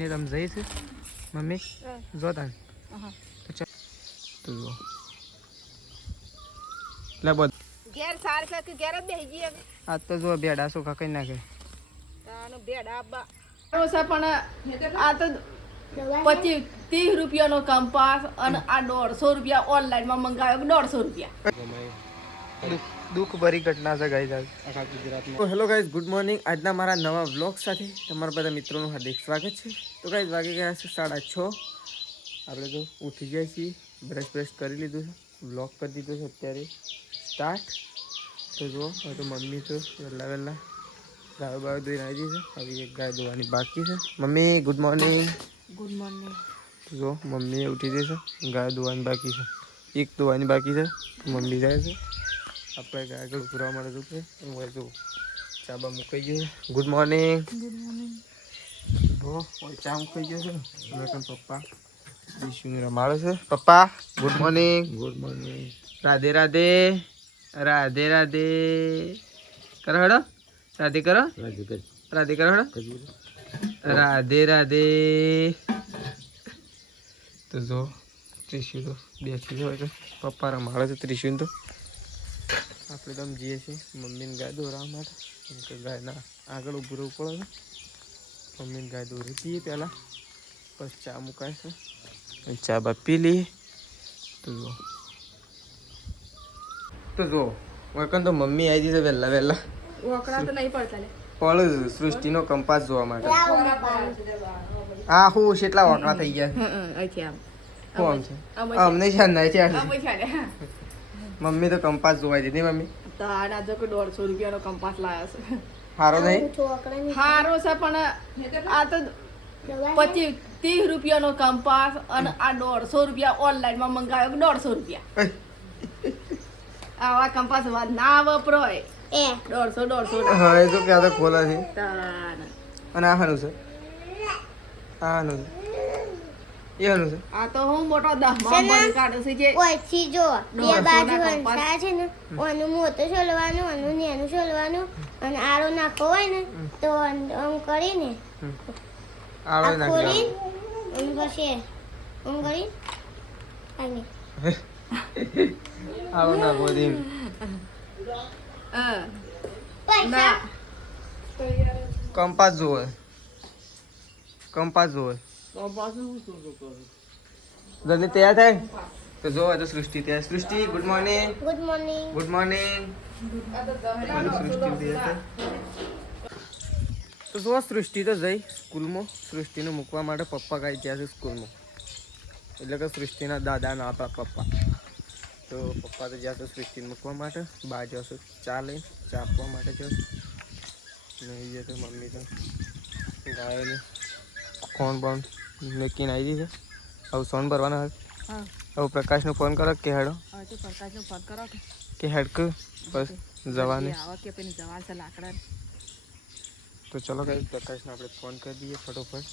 ને તમે જઈશ મમ્મી જોતા તો લે બોલ ઘેર સાર કે ઘેર જ બેહી જઈએ આ તો જો બેડા સોખા કઈ નાખે તાનો બેડા આબા ઓસા પણ આ તો 25-30 રૂપિયાનો કંપાસ અને આ 150 રૂપિયા ઓનલાઈન માં મંગાવ્યો 150 રૂપિયા દુઃખ ભરી ઘટના છે ગાઈસ આખા ગુજરાતમાં. તો હેલો ગાઈસ, ગુડ મોર્નિંગ. આજના મારા નવા વ્લોગ સાથે તમારા બધા મિત્રોનું હાર્દિક સ્વાગત છે. તો ગાઈસ વાગી ગયા છે 6:30. આપણે તો ઉઠી ગયા છીએ, બ્રશ કરી લીધું છે, વ્લોગ કરી દીધો છે અત્યારે સ્ટાર્ટ. તો જુઓ હવે તો મમ્મી તો વહેલા ગાયો બાયો ધોઈને આવી છે. હવે એક ગાય ધોવાની બાકી છે. Mummy good morning. Good morning. જો મમ્મીએ ઉઠી ગઈ છે, ગાય ધોવાની બાકી છે, એક ધોવાની બાકી છે. મમ્મી જાય છે, આપણે ગાય આગળ ઉભરવા માટે રૂપે હું જો ચાબા મુકાઈ ગયો છે. Good morning. Good morning. ચા મુકાઈ ગયો છે ને પપ્પા વિશુને રમાડે છે. પપ્પા good morning. Good morning. Radhe Radhe. Radhe Radhe કરો હેડો. રાધે કરો. રાધે કરો હેડો. રાધે રાધે. તો જો ત્રિશુ તો બેસી હોય તો પપ્પા રમાડે છે ત્રિશુને. તો આપણે તો જઈએ છીએ મમ્મીને ગાય દોરાવા માટે, કેમ કે ગાયના આગળ ઊભું રહેવું પડે છે. મમ્મીને ગાય દોરી દઈએ પહેલાં, પછી ચા મુકાય છે, ચા બા પી લઈએ. તો જો વળકન તો મમ્મી આવી જશે વહેલા ઓકળા તો નહીં પડતા લે પડે સૃષ્ટિનો કંપાસ જોવા માટે. હા હું કેટલા વકરા થઈ ગયા અહીંથી આમ શું આમ છે અમને છે નહીં છે. પૈસા મમ્મી તો કંપાસ જોવાઈ દીધી. મમ્મી તો આના જો કે 150 રૂપિયાનો કંપાસ લાયા છે. સારો નહીં હારો છે પણ આ તો 25-30 રૂપિયાનો કંપાસ અને આ 150 રૂપિયા ઓનલાઈન માં મંગાવ્યો 150 રૂપિયા. આવા કંપાસ ના વપરાય 150. હા એ તો ક્યાં તો ખોલા છે. તાન અને આ હાનું છે, આ હાનું છે, એ હાનું છે. આ તો હું મોટો 10માં બની કાઢું છું જે ઓછી જો બે બાજુ હંસા છે ને, ઓનું મોટું છોલવાનું, ઓનું નેનું છોલવાનું, અને આળો નાખવો હોય ને તો આમ કરીને આળો આ ખોલી અને પછી આમ કરી આને આળો નાખવો દે. પૈસા કંપાસ જોવે, કંપાસ જોવે. જલ્દી તૈયાર થાય તો જો તો સૃષ્ટિ તૈયાર. સૃષ્ટિ good morning. Good morning. Good morning. તો જો સૃષ્ટિ તો જઈ સ્કૂલમાં. સૃષ્ટિને મૂકવા માટે પપ્પા કાંઈ ગયા છે સ્કૂલમાં, એટલે કે સૃષ્ટિના દાદા ના હતા પપ્પા. તો પપ્પા તો ગયા છે સૃષ્ટિને મૂકવા માટે. બહાર જશે ચા લઈને, ચા આપવા માટે જશે. નહીં જાય તો મમ્મી તો ગાયોને ફોન બોન મેકીને આવી છે. હવે સોન ભરવાના હોય. હવે પ્રકાશનો ફોન કરો કે હેડો, પ્રકાશનો ફોન કરો કે હેડ કે બસ જવાની. આવા કે પેલી જવાન છે લાકડા. તો ચલો કઈ પ્રકાશને આપણે ફોન કરી દઈએ ફટોફટ,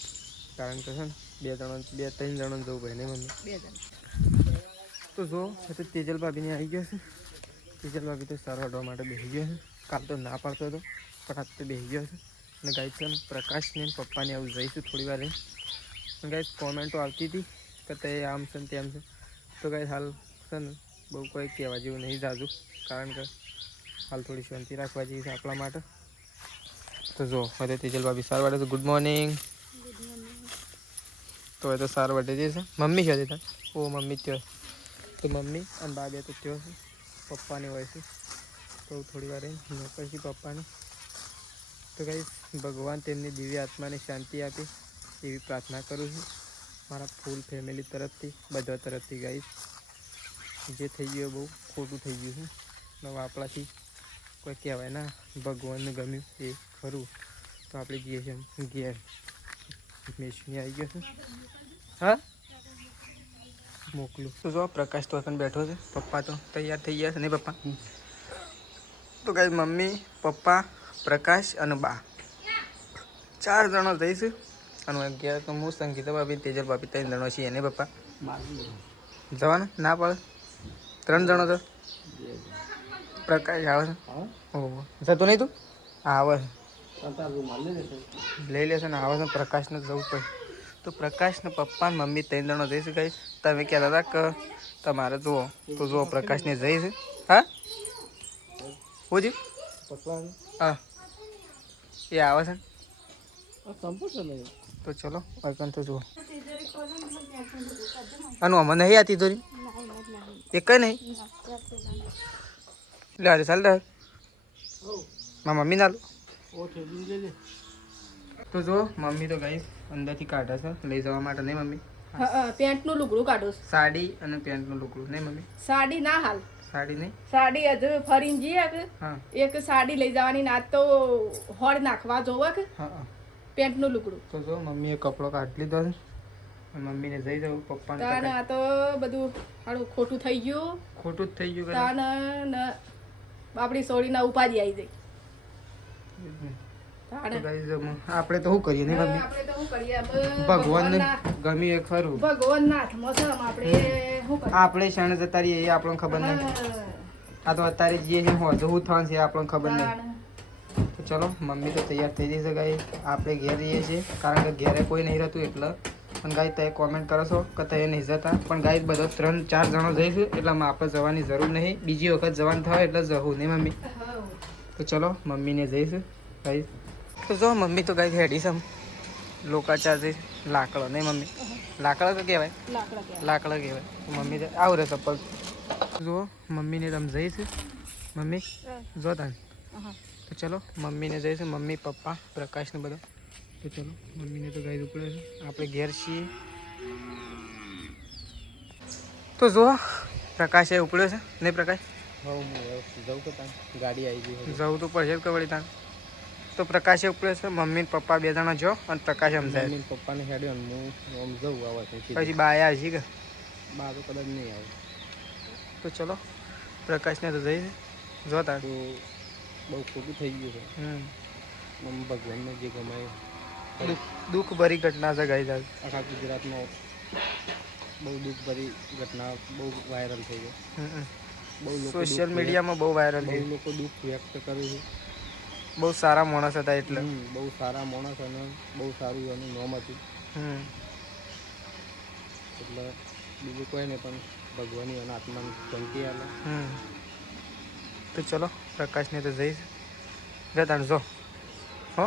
કારણ કે છે ને 2-3 જણો જવું ભાઈ ને મમ્મી 2 જણ. તો જો તો તેજલ ભાભીને આવી ગયા છે. તેજલ ભાભી તો સારો હડવા માટે બેસી ગયા છે. કાલ તો ના પાડતો હતો પણ આજ તો બેસી ગયો છે. અને ગાય છે ને પ્રકાશને પપ્પાને આવું જઈશું થોડી વાર. ગાય કોમેન્ટો આવતી હતી કે તે આમ છે ને તેમ છે. તો ગાય હાલ છે ને બહુ કોઈ કહેવા જેવું નહીં જાજુ, કારણ કે હાલ થોડી શાંતિ રાખવા જેવી છે આપણા માટે. તો જો હવે તેજલ ભાભી સાર વાટે છે. Good morning. તો હવે તો સાર વાટે જઈશે. મમ્મી છે ત્યાં. ઓ મમ્મી ત્યાં તો મમ્મી અને બા બે તો ત્યાં છે. પપ્પાને હોય છે તો થોડી વાર પછી પપ્પાને. તો ગાઈસ ભગવાન તેમની દિવ્ય આત્માને શાંતિ આપે એવી પ્રાર્થના કરું છું મારા ફૂલ ફેમિલી તરફથી, બધા તરફથી. ગાઈસ જે થઈ ગયું બહુ ખોટું થઈ ગયું છે. નવા આપણાથી કોઈ કહેવાય ના ભગવાનને ગમ્યું એ ખરું. તો આપણે જઈએ છીએ ઘેર. મેશની આવી ગયો છે. હા મોકલું તો જો પ્રકાશ તો এখন બેઠો છે. પપ્પા તો તૈયાર થઈ ગયા છે નહીં પપ્પા? તો ગાઈસ મમ્મી, પપ્પા, પ્રકાશ અને બા 4 જણો જઈશું. અને ઘેર તો હું, સંગીતા ભાભી, તેજલ ભાભી 3 જણો છીએ ને પપ્પા. જવાનું ના પડે? 3 જણો તો પ્રકાશ આવે છે. ઓહો જતો નહીં તું? આવે લઈ લેશે ને આવે છે. પ્રકાશને જવું પડે. તો પ્રકાશ ને પપ્પા ને મમ્મી 3 જણો જઈશું ગાઈસ. તમે કહેતા હતા કે તમારે જુઓ તો જુઓ પ્રકાશને જઈશું. હા હોજી હા એ આવે છે તો ચલો આગળ તો જુઓ. આનું આમાં નહીં આતી દોરી એક નહીં લે અરે ચાલ દે મારા મમ્મી ના લો તો જો મમ્મી તો ગાઈસ અંદરથી કાઢે છે લઈ જવા માટે નહીં મમ્મી. પેન્ટનું લુગડું કાઢો છો. સાડી અને પેન્ટનું લુગડું નહીં મમ્મી. સાડી ના હાલ સાડી નહીં સાડી હજુ ફરીને જઈએ કે હા એક સાડી લઈ જવાની ના તો હોળ નાખવા જોવે કે હા પેન્ટનું લુગડું તો જો મમ્મીએ કપડો કાઢી લીધો છે. મમ્મીને જઈ જવું પપ્પાને તાને આ તો બધું હાડું ખોટું થઈ ગયું. ખોટું જ થઈ ગયું તાને ને બાપડી સોડીના ઉપાધિ આવી જાય. તાને આપણે તો શું કરીએ નહીં મમ્મી. આપણે તો શું કરીએ ભગવાનને ગમ્યું એ ખરું. ભગવાનના હાથમાં છે આપણે શું કરીએ. આપણે ક્ષણ જતા રહીએ એ આપણને ખબર નહીં. આ તો અત્યારે જઈએ છે હું થવાનું છે એ આપણને ખબર નહીં. તો ચલો મમ્મી તો તૈયાર થઈ જશે ગાઈ. આપણે ઘેર જઈએ છીએ કારણ કે ઘેરે કોઈ નહીં રહેતું એટલે. પણ ગાઈ તમે કોમેન્ટ કરો છો કે તમે નહીં જતા પણ ગાઈ બધો 3-4 જણો જઈશું એટલામાં આપણે જવાની જરૂર નહીં. બીજી વખત જવાનું થાય એટલે જવું નહીં મમ્મી. તો ચલો મમ્મીને જઈશું ગાઈ. તો જો મમ્મી તો ગાઈ હેડી છે લોકાચાર જઈશ લાકડો નહીં મમ્મી. લાકડો તો કહેવાય લાકડો કહેવાય. તો મમ્મી તો આવું રહે ચપ્પલ જુઓ મમ્મીને તમે જઈશું મમ્મી જો તાને. તો ચલો મમ્મીને જઈશું મમ્મી પપ્પા પ્રકાશને બધો. તો ચલો મમ્મીને તો ગાઈ ઉપડે છે આપણે ઘેર છીએ. તો જુઓ પ્રકાશ એ ઉપડ્યો છે નહીં પ્રકાશ. ગાડી આવી ગઈ જવું તો પડશે જ કવડી તાન. તો પ્રકાશે ઉપડ્યો છે મમ્મી પપ્પા 2 જણા જો અને પ્રકાશ એમ જાય. મમ્મી પપ્પાને હેડ્યો ને હું આમ જવું આવે છે પછી બા આવ્યા છે કે બા તો કદાચ નહીં આવે. તો ચલો પ્રકાશને તો જઈ જો તાર. તો બહુ ખોટું થઈ ગયું છે. ભગવાનને જે ગમાય દુઃખ ભરી ઘટના છે ગાઈ જાય. આખા ગુજરાતમાં બહુ દુઃખ ભરી ઘટના બહુ વાયરલ થઈ ગઈ. બહુ લોકો સોશિયલ મીડિયામાં બહુ વાયરલ બહુ થઈ. લોકો દુઃખ વ્યક્ત કરે છે. બહુ સારા માણસ હતા એટલે. બહુ સારા માણસ અને બહુ સારું એનું નામ હતું એટલે બીજું કોઈ નહીં પણ ભગવાનની અને આત્માની શાંતિ આવે. તો ચલો પ્રકાશને તો જઈશ જતા જો હો.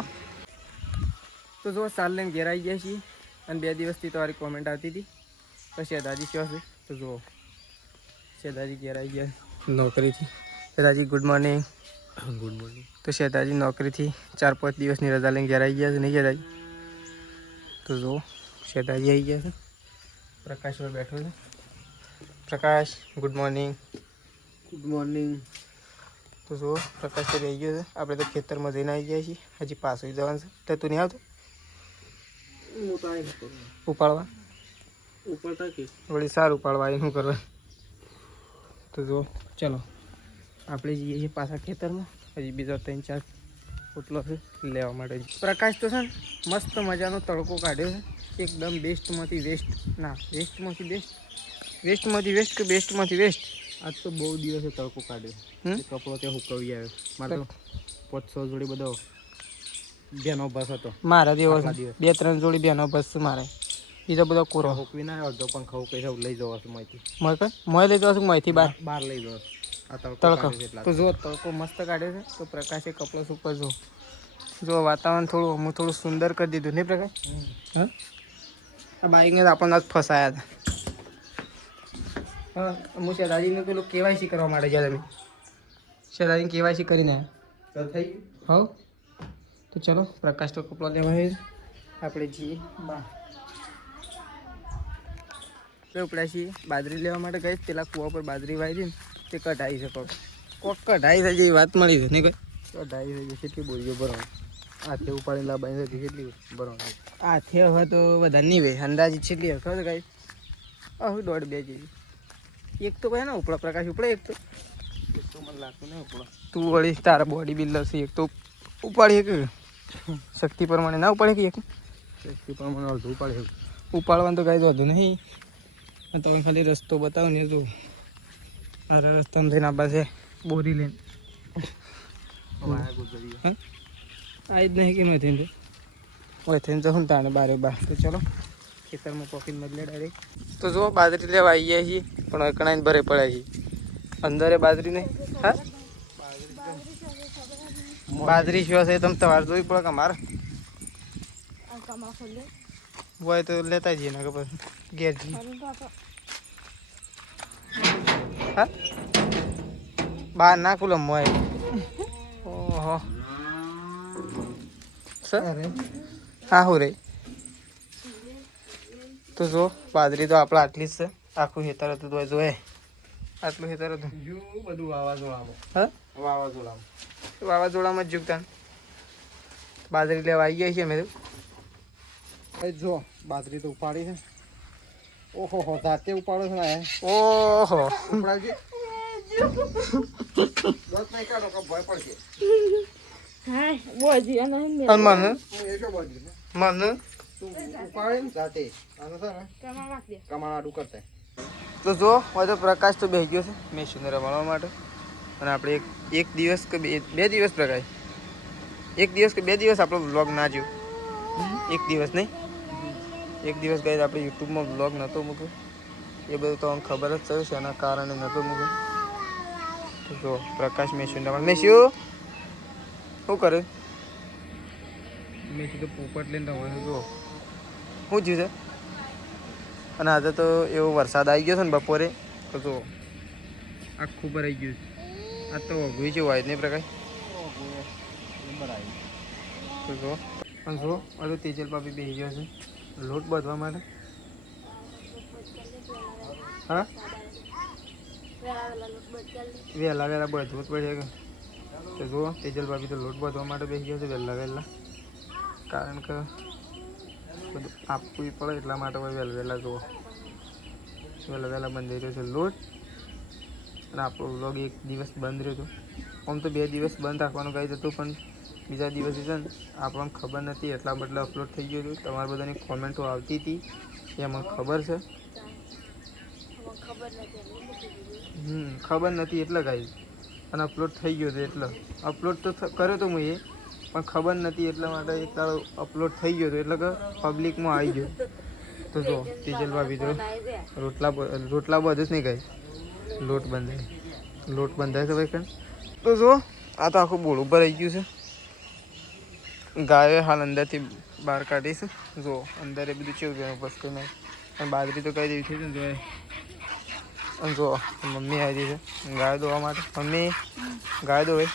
તો જો સાલ લઈને ઘેર આવી ગયા છીએ અને 2 દિવસથી તમારી કોમેન્ટ આવતી હતી તો શેદાજી શું છે તો જુઓ શેદાજી ઘેર આવી ગયા નોકરીથી. શેદાજી ગુડ મોર્નિંગ. Good morning. તો શેદાજી નોકરીથી 4-5 દિવસની રજા લઈને ઘેર આવી ગયા છે નહીં શેદાજી. તો જુઓ શેદાજી આવી ગયા છે. પ્રકાશ પર બેઠો છે. પ્રકાશ ગુડ મોર્નિંગ. Good morning. તો જુઓ પ્રકાશ તો રહી ગયો છે. આપણે તો ખેતરમાં જઈને આવી ગયા છીએ હજી પાછું જવાનું છે. તો તું નહીં આવતો હું તો આવી ઉપાડવા ઉપરતા કે વળી સારું ઉપાડવા એ શું કરવા. તો જુઓ ચલો આપણે જઈએ છીએ પાછા ખેતરમાં. હજી બીજો 3-4 પોટલો છે લેવા માટે. પ્રકાશ તો છે ને મસ્ત મજાનો તડકો કાઢ્યો છે એકદમ બેસ્ટમાંથી વેસ્ટ ના વેસ્ટમાંથી બેસ્ટ વેસ્ટમાંથી વેસ્ટ કે બેસ્ટમાંથી વેસ્ટ. આજ તો બહુ દિવસે તડકો કાઢ્યો. કપડો ત્યાં હુકવી આવ્યો. મારે તો 500 જોડી બધો બેનો બસ હતો. મારા જેવો 2-3 જોડી બેનો બસ છે મારે. બીજો બધો કોરો હુકવી ના અડધો પણ ખવું કઈ લઈ જવા છું માહિતી. મોય લઈ જવા છું માહિતી બહાર લઈ જવા. આ તડકો તો જો તડકો મસ્ત કાઢે છે. તો પ્રકાશે કપડો સુપર જો વાતાવરણ થોડું થોડું સુંદર કરી દીધું નહીં પ્રકાશ. હા આ બાઈકને તો આપણને જ ફસાયા હતા. હા હું શેદાજીને પેલું કેવાયસી કરવા માટે ગયા તમે શેદાજીને કેવાયસી કરીને ચાલ થઈ ગયું. તો ચલો પ્રકાશ તો કપડો લેવા છે આપણે જઈએ બા ઉપડ્યા છીએ બાજરી લેવા માટે ગઈ. પેલા કૂવા પર બાજરી વાવી હતી ને તે કઢાઈ છે કોક કઢાઈ થઈ જેવી વાત મળી છે નહીં કઈ. કઢાઈ થઈ ગઈ કેટલી બોરીઓ ભરવાનું. હાથે ઉપાડી લાવવાની હતી કેટલી ભરવાનું. હાથે હવે તો વધારે નહીં ભાઈ અંદાજી છેટલી ખબર કઈ 1.5-2 જેવી. એક તો કઈ ના ઉપડા પ્રકાશ ઉપડે એક તો મને લાગતું નહીં ઉપડા. તું વળી તારા બોડી બિલ્ડર છે એક તો ઉપાડી કે શક્તિ પ્રમાણે ના ઉપાડે કે એક શક્તિ પ્રમાણે અડધું ઉપાડે. ઉપાડવાનું તો કાંઈ વધુ નહીં. તમે ખાલી રસ્તો બતાવો ને જો મારા રસ્તામાં થઈને આપવા છે બોરી લઈને આ જ નહીં કે નથી હોય થઈને જવું તાણે 12 તો ચલો ખેતરમાં પોકીને બદલે ડાયરેક્ટ. તો જો બાજરી લેવા આવી ગયા છીએ પણ અકણાઈને ભરે પડ્યા છીએ. અંદરે બાજરી નહીં. હા બાજરી શું હશે તમે તમારે જોવી પડે કે મારે હોય તો લેતા જઈએ ને ખબર ઘેર જઈએ. હા બહાર ના કુલમ હોય. ઓહો સર હા હું રે. તો જો બાજરી તો આપણે આટલી જ છે. આખું ખેતર હતું તો જોયે આટલું ખેતર હતું. બધું વાવાઝોડામાં. હા વાવાઝોડામાં વાવાઝોડામાં જ જુગતા બાજરી લેવા આવી ગયા છીએ અમે તો. જો બાજરી તો ઉપાડી છે. ઓહો હો જાતે ઉપાડો છે ને. ઓહો ઉપડાવજે. દોત નહીં કાઢો કે ભય પડશે. હા બોજી અને અને મને હું એ શું બાજરી ને મને તું ઉપાડે ને જાતે આનો છે ને કમા રાખ દે. કમાણાડું કરતા. તો જો હવે તો પ્રકાશ તો બેસી ગયો છે મેશીને રમાડવા માટે. અને આપણે એક દિવસ કે બે દિવસ પ્રકાશ એક દિવસ કે બે દિવસ આપણો વ્લોગ ના જોયો. એક દિવસ નહીં એક દિવસ ગઈ આપણે યુટ્યુબમાં વ્લોગ નહોતો મૂક્યો. એ બધું તો અમને ખબર જ છે એના કારણે નહોતો મૂક્યો. તો જો પ્રકાશ મેશીને રમાડ. મેશ્યુ શું કરે? મેં કીધું પોપટ લઈને રમાડે. જો શું થયું છે? અને આજે તો એવો વરસાદ આવી ગયો છે ને બપોરે તો જો આખું ભરાઈ ગયું છે. આ તો ઓઘવી છે હોય નહીં પ્રકાશ. તો જો અને જો હજુ તેજલ ભાભી બેસી ગયો છે લોટ બાંધવા માટે. હા વહેલા વહેલા બાંધવું જ પડશે કે. તો જુઓ તેજલ ભાભી તો લોટ બાંધવા માટે બેસી ગયા છે વહેલા વહેલા. કારણ કે બધું આપવું પડે એટલા માટે વહેલા વહેલા જુઓ વહેલા વહેલા બંધ રહ્યો છે લોટ. અને આપણો વ્લોગ એક દિવસ બંધ રહ્યો હતો. આમ તો 2 દિવસ બંધ રાખવાનું કહી હતું પણ બીજા દિવસે છે ને આપણને ખબર નથી એટલા બદલે અપલોડ થઈ ગયું હતું. તમારા બધાની કોમેન્ટો આવતી હતી એ મને ખબર છે. ખબર નથી એટલે કાંઈ અને અપલોડ થઈ ગયો હતો એટલે અપલોડ તો કર્યો તો હું એ પણ ખબર નથી એટલા માટે એક તારો અપલોડ થઈ ગયો હતો એટલે કે પબ્લિકમાં આવી ગયો. તો જો તેજલ ભાભી તો રોટલા બધું જ નહીં કાંઈ લોટ બંધાય છે ભાઈ કણ. તો જો આ તો આખું બોળ ઉપર આવી ગયું છે. ગાયો હાલ અંદરથી બહાર કાઢીશ. જો અંદર એ બધું ચેવું ગયું બસ કંઈ અને બાજરી તો કઈ દેવી છે ને જોઈએ. અને જો મમ્મી આવી છે ગાય દોવા માટે. મમ્મી ગાય દોવે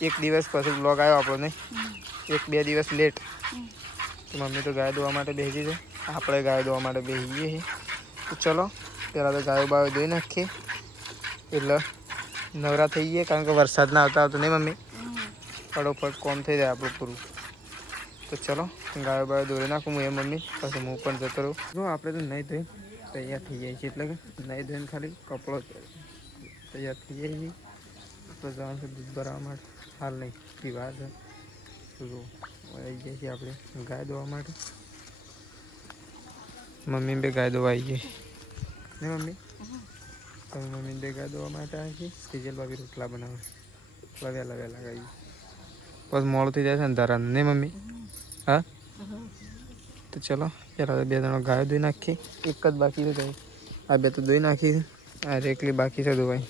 1 દિવસ પછી બ્લોગ આવ્યો આપણો નહીં 1-2 દિવસ લેટ. તો મમ્મી તો ગાય દોવા માટે બેસી છે. આપણે ગાય દોવા માટે બેસી જઈએ છીએ. તો ચલો પહેલાં તો ગાયો બાયો ધોઈ નાખીએ એટલે નવરા થઈ ગઈએ કારણ કે વરસાદ ના આવતો નહીં મમ્મી. ફટોફટ કોમ થઈ જાય આપણું પૂરું. તો ચલો ગાયો બાયો દોરી નાખું હું એ મમ્મી પછી હું પણ જતો રહું. જો આપણે તો નહીં ધોઈ તૈયાર થઈ જાય છે એટલે કે નહીં ધોઈને ખાલી કપડો તૈયાર થઈ જાય છે. તો જવાનું છે દૂધ ભરાવવા માટે. હાલ નહીં પીવા છે. તો જો આવી જાય છે આપણે ગાય દોવા માટે. મમ્મી બે ગાય દોવા આવી ગઈ ને મમ્મી. તમે મમ્મી બે ગાય દોવા માટે આવી છે. તેજલ ભાભી રોટલા બનાવે વહેલા વહેલા ગાઈ પછી મોડું થઈ જાય છે ને તારા નહીં મમ્મી. હા તો ચલો પહેલાં તો 2 જણો ગાયો ધોઈ નાખીએ. એક જ બાકી છે ભાઈ. આ 2 તો ધોઈ નાખી છે. આ એકલી બાકી છે ધોવાઈ.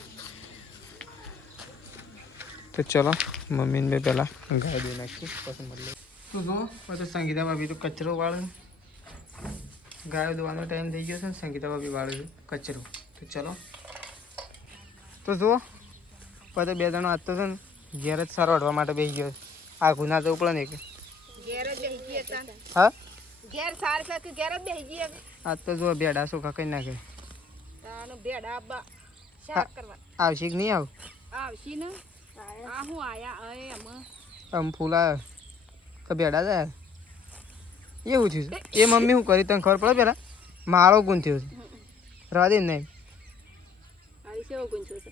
તો ચલો મમ્મીને બે પહેલાં ગાય ધોઈ નાખીએ પછી મળીએ. તો જો પછી સંગીતા ભાભી તો કચરો વાળે. ગાયો ધોવાનો ટાઈમ થઈ ગયો છે ને સંગીતા ભાભી વાળે છે કચરો. તો ચલો તો જુઓ પછી 2 જણો આજ તો છે ને ઘેર જ સારો હડવા માટે બેસી ગયો. આ ગુના જવું પડે ને કે હા ઘેર સાર કે ઘેર જ બેસી જઈએ. આજ તો જો ભેડા સોખા કઈ નાખે. તાનો ભેડા આબા શાક કરવા આવશે કે નહીં આવશી ને. આ હું આયા એ એમ આમ ફૂલ આવ્યા તો ભેડા જાય એવું થયું છે. એ મમ્મી શું કરી તને ખબર પડે પેલા માળો ગૂંથ્યો છે રાધે નહીં આવી સેવો ગુંજો છે.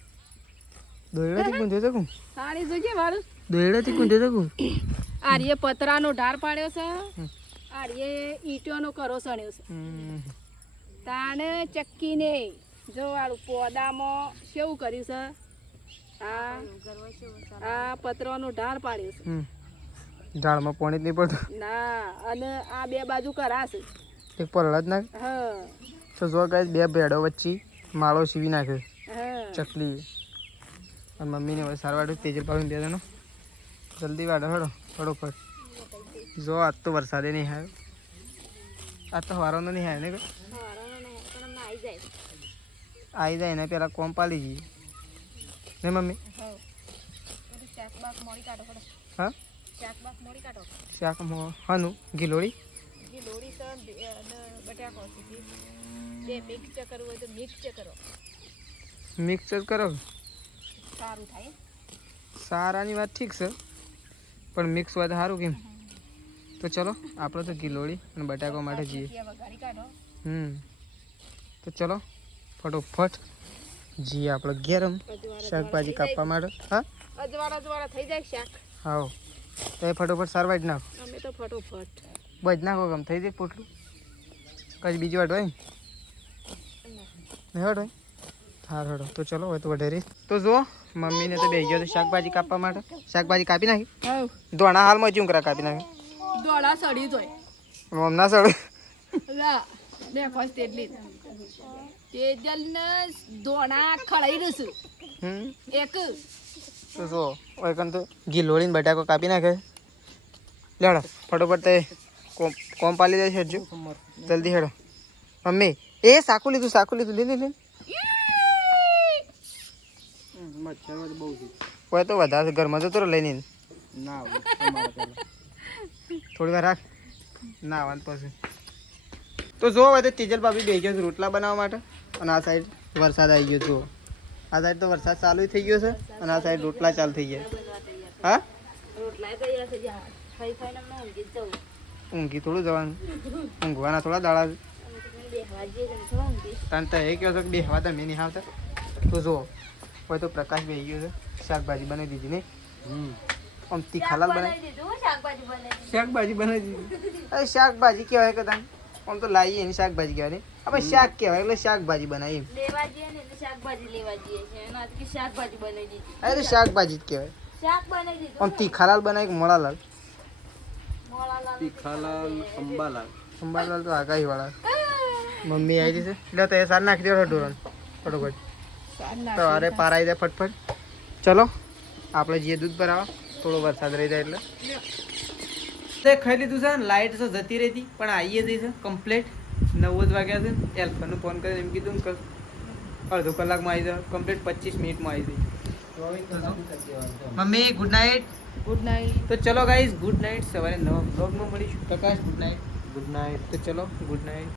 દોયડાથી ગૂંથ્યો છે કું સાડી જોજે મારું દોયડાથી ગૂંથ્યો છે કું. આર્ય પતરાનો ઢાર પાડ્યો છે. આર્ય ઈંટોનો કરો સણ્યો છે. તાણે ચક્કીને જો આલું પોદામાં કેવું કર્યું છે. આ પતરાનો ઢાર પાડ્યો છે. ઝાડમાં પાણી જ નહીં પડતું. ના અને આ 2 બાજુ કરાશે. એક પલળ જ નાખ. હા તો જો ગાઈસ બે ભેડો વચ્ચે માળો સીવી નાખ્યો હા ચકલી. અને મમ્મીને હવે સાર વાળું તેજલ પાવીને બે જણો જલ્દી વાળો હેડો ફટોફટ. જો આજ તો વરસાદે નહીં આવ્યો. આજ તો વારોનો નહીં આવ્યો ને કોઈ. આવી જાય ને પેલા કોમ પાલી જઈએ ને મમ્મી. હા શાક હાનું ગિલોડી મિક્સર કરો. સારાની વાત ઠીક છે પણ મિક્સ હોય તો સારું કેમ. તો ચલો આપણે તો ગિલોડી અને બટાકા માટે જઈએ. તો ચલો ફટોફટ જઈએ આપણે ગરમ શાકભાજી કાપવા માટે. હા અજવાળા થઈ જાય શાક. હા તો એ ફટોફટ સારવા જ નાખો. અમે તો ફટોફટ બજ નાખો ગમ થઈ જાય પોટલું. કઈ બીજી વાત હોય ને હટ હોય. હા હડો તો ચલો હવે તો વઢેરી. તો જુઓ મમ્મીને તો બેસી ગયો તો શાકભાજી કાપવા માટે. શાકભાજી કાપી નાખી. હા ધોણા હાલમાં ચૂં કરા કાપી નાખી. દોડા સડી જોય હમણાં સળ લા ને ફર્સ્ટ એટલી તેજલ ને દોણા ખળાઈ રસું એક તો જો ઓય કન તો ગિલોડીને બટાકો કાપી નાખે. લેડો ફટોફટ તે કોમ પાલી દે છે. જો જલ્દી હેડો. મમ્મી એ સાકું લીધું લે લે લે. મચ્છર હોય તો બહુ છે. હોય તો વધારે ઘરમાં જતો લઈને ના આવે તમારે પહેલા. થોડી વાર રાખ ના આવવાનું પછી. તો જો હવે તો તેજલ ભાભી બેસી ગયો છે રોટલા બનાવવા માટે. અને આ સાઈડ વરસાદ આવી ગયો. જુઓ આ સાઈડ તો વરસાદ ચાલુ થઈ ગયો છે અને આ સાઈડ રોટલા ચાલુ થઈ ગયા. હા ઊંઘી થોડું જવાનું. ઊંઘવાના થોડા દાડા છે. તને તો એ કહો છો કે બે હવા તમે નહીં આવતા. તો જુઓ હવે તો પ્રકાશ બેસી ગયો છે. શાકભાજી બનાવી દીધી ને આમ તીખાલાલ બનાવી. શાકભાજી બનાવી દીધી. અરે શાકભાજી કહેવાય કે તને આમ તો લાવીએ એની શાકભાજી કહેવાય ને. આપણે શાક કહેવાય એટલે શાકભાજી બનાવી. અરે તો શાકભાજી જ કહેવાય. આમ તીખાલાલ બનાવી કે મોળાલાલ. તીખાલાલ અંબાલાલ. અંબાલાલ તો આગાહી વાળા. મમ્મી આવી છે એટલે તો એ સાર નાખી દેવો ઢોરણ ફટોફટ. તો અરે પારાઈ જાય ફટફટ. ચલો આપણે જઈએ દૂધ ભરાવા. થોડો વરસાદ રહી જાય એટલે તે ખાઈ લીધું છે. લાઇટ તો જતી રહેતી પણ આવીએ જઈ છે કમ્પ્લીટ 9 જ વાગ્યા છે. એલ્ફાનું ફોન કરીને એમ કીધું કે અડધો કલાકમાં આવી જાય. કમ્પ્લીટ 25 મિનિટમાં આવી જાય. Mummy good night. Good night. તો ચલો ગાઈઝ ગુડ નાઇટ. સવારે નવા બ્લોગમાં મળીશું. પ્રકાશ ગુડ નાઇટ. Good night. તો ચલો ગુડ નાઇટ.